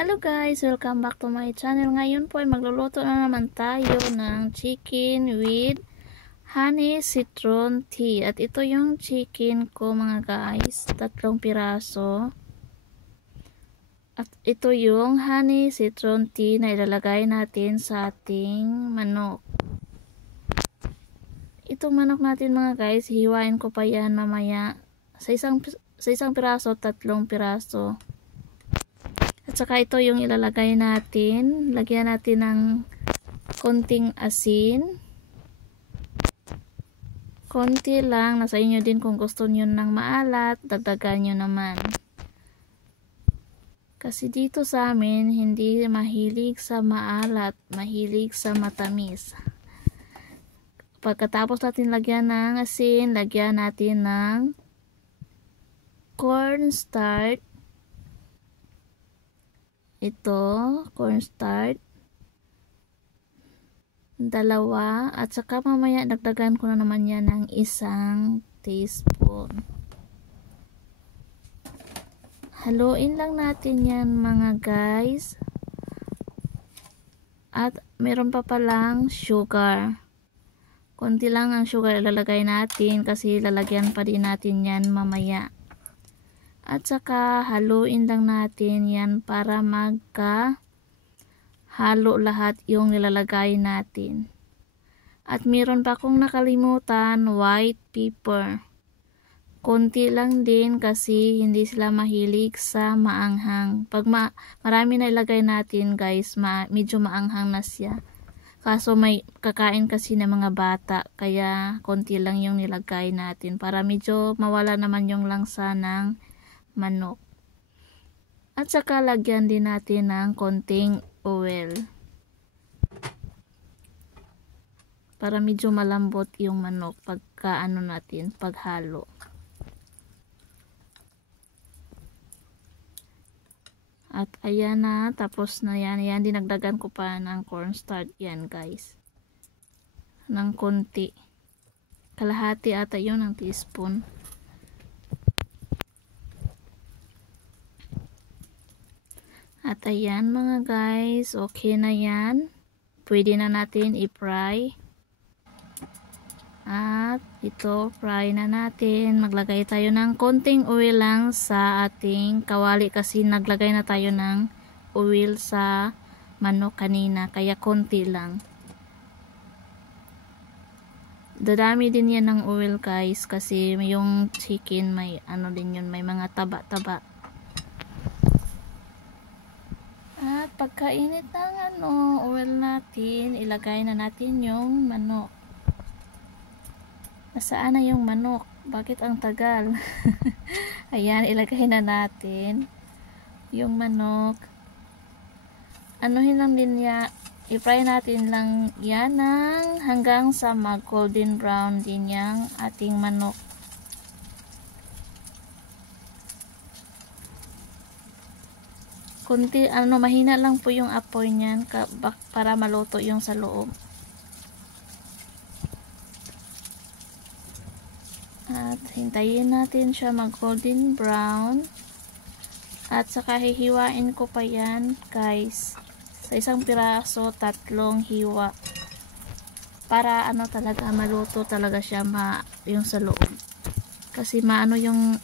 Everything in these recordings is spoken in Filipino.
Hello guys! Welcome back to my channel. Ngayon po ay magluluto na naman tayo ng chicken with honey citron tea. At ito yung chicken ko mga guys. 3 piraso. At ito yung honey citron tea na ilalagay natin sa ating manok. Itong manok natin mga guys, hihiwain ko pa yan mamaya. Sa isang piraso, 3 piraso. At saka ito yung ilalagay natin. Lagyan natin ng konting asin. Konti lang. Nasa inyo din kung gusto nyo ng maalat. Dagdagan nyo naman. Kasi dito sa amin, hindi mahilig sa maalat. Mahilig sa matamis. Pagkatapos natin lagyan ng asin, lagyan natin ng cornstarch. Ito, cornstarch. 2. At saka mamaya dagdagan ko na naman yan ng 1 teaspoon. Haluin lang natin yan mga guys. At meron pa palang sugar. Konti lang ang sugar ilalagay natin kasi lalagyan pa din natin yan mamaya. At saka haluin lang natin yan para magka halo lahat yung nilalagay natin. At meron pa akong nakalimutan, white pepper. Konti lang din kasi hindi sila mahilig sa maanghang. Pag marami na ilagay natin guys, medyo maanghang na siya. Kaso may kakain kasi ng mga bata, kaya konti lang yung nilagay natin para medyo mawala naman yung langsa ng manok. At saka lagyan din natin ng konting oil para medyo malambot yung manok pagka paghalo. At ayan na, tapos na yan. Ayan, dinagdagan ko pa ng cornstarch yan guys, ng konti, kalahati ata yun ng teaspoon. At ayan mga guys, okay na yan. Pwede na natin i-fry. At ito, fry na natin. Maglagay tayo ng konting oil lang sa ating kawali kasi naglagay na tayo ng oil sa manok kanina. Kaya konti lang. Dadami din yan ng oil guys kasi yung chicken may din yun, may mga taba-taba. At pagkainit ng oil natin, ilagay na natin yung manok. Nasaan na yung manok? Bakit ang tagal? Ayan, ilagay na natin yung manok. Anuhin lang din niya, i-fry natin lang yan hanggang sa mag golden brown din yung ating manok. Kunti, mahina lang po yung apoy niyan para maluto yung sa loob. At hintayin natin siya mag golden brown. At saka hihiwain ko pa yan guys. Sa isang piraso, 3 hiwa. Para talaga maluto talaga siya yung sa loob. Kasi yung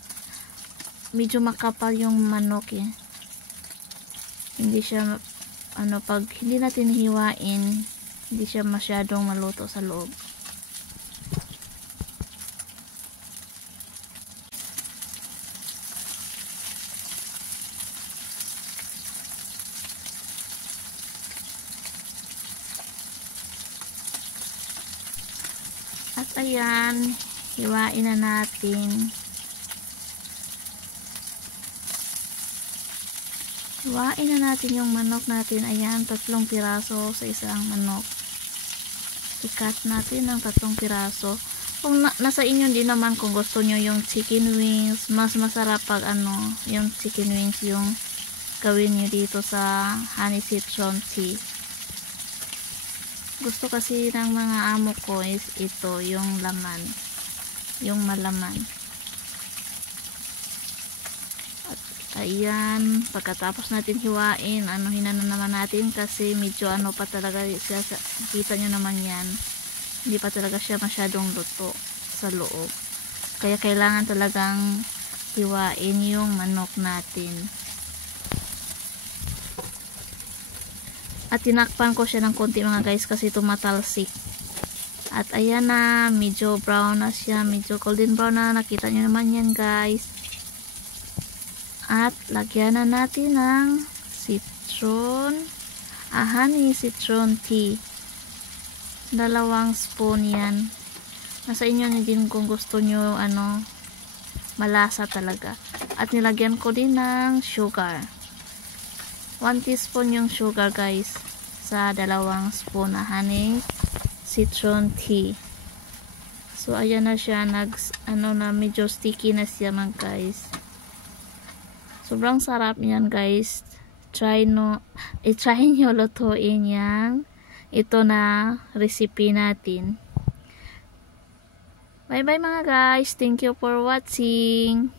medyo makapal yung manok eh. Hindi siya pag hindi natin hiwain, hindi siya masyadong maluto sa loob. At ayan, hiwain na natin. Hiwain na natin yung manok natin. Ayan, 3 piraso sa isang manok. I-cut natin ng 3 piraso. Kung nasa inyo din naman kung gusto nyo yung chicken wings, mas masarap pag yung chicken wings yung gawin nyo dito sa honey citron tea. Gusto kasi ng mga amo ko is ito, yung laman, yung malaman. At Ayan, pagkatapos natin hiwain, anuhin na naman natin kasi medyo ano pa talaga siya, kita nyo naman yan, hindi pa talaga siya masyadong luto sa loob, kaya kailangan talagang hiwain yung manok natin. At tinakpan ko siya ng konti mga guys kasi tumatalsik. At ayan na, medyo brown na siya, medyo golden brown na, nakita nyo naman yan guys. At lagyan na natin ng citron, honey citron tea. 2 spoon yan. Nasa inyo na din kung gusto nyo malasa talaga. At nilagyan ko din ng sugar. 1 teaspoon yung sugar guys sa 2 spoon na honey citron tea. So ayan na siya, na medyo sticky na siya mga guys. Sobrang sarap niyan guys. Try nyo lutuin yang ito na recipe natin. Bye bye mga guys. Thank you for watching.